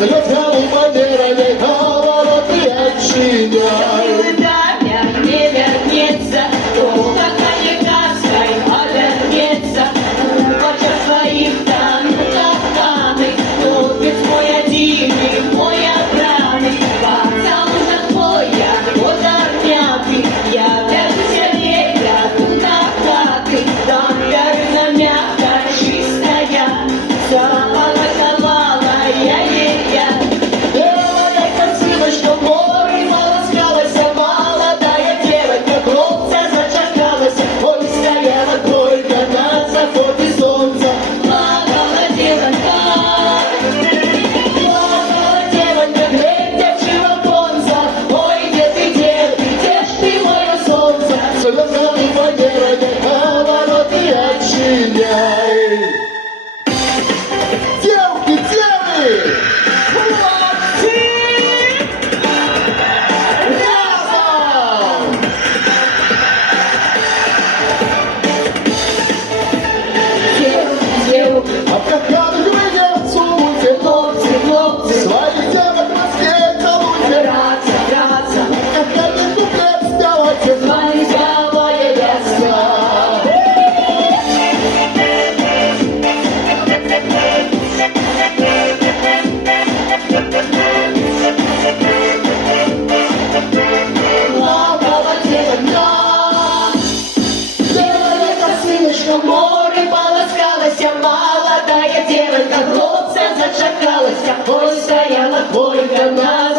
слезами манерами повороты отчиняй. Время не вернется, то как американской обернется. Почер своих танков каны, топит мой один и мой обратный. Вокзал уже твой, я вот армянки. Я вяжу себе, я на хаты. Там вяжу мягко, чистая. Все полосовала я. Белая косыночка в море полоскалась, молодая девочка громко зачакалась. Ой, стояла только на заходе солнца. Плакала девочка, глядя в живопонца. Ой, где ж ты, мое солнце? Слезами манерами повороты отчиняй. Девки, девы! Молодцы! Разом! Девки, А как выйдет, целуйте, хлопцы, своих девок в Москве целуйте. драться. Как один куплет сделайте, Маленькое леса. Плакала девочка, белая косыночка в море полоскалась, молодая девочка громко зачакалась. Ой, стояла бойко на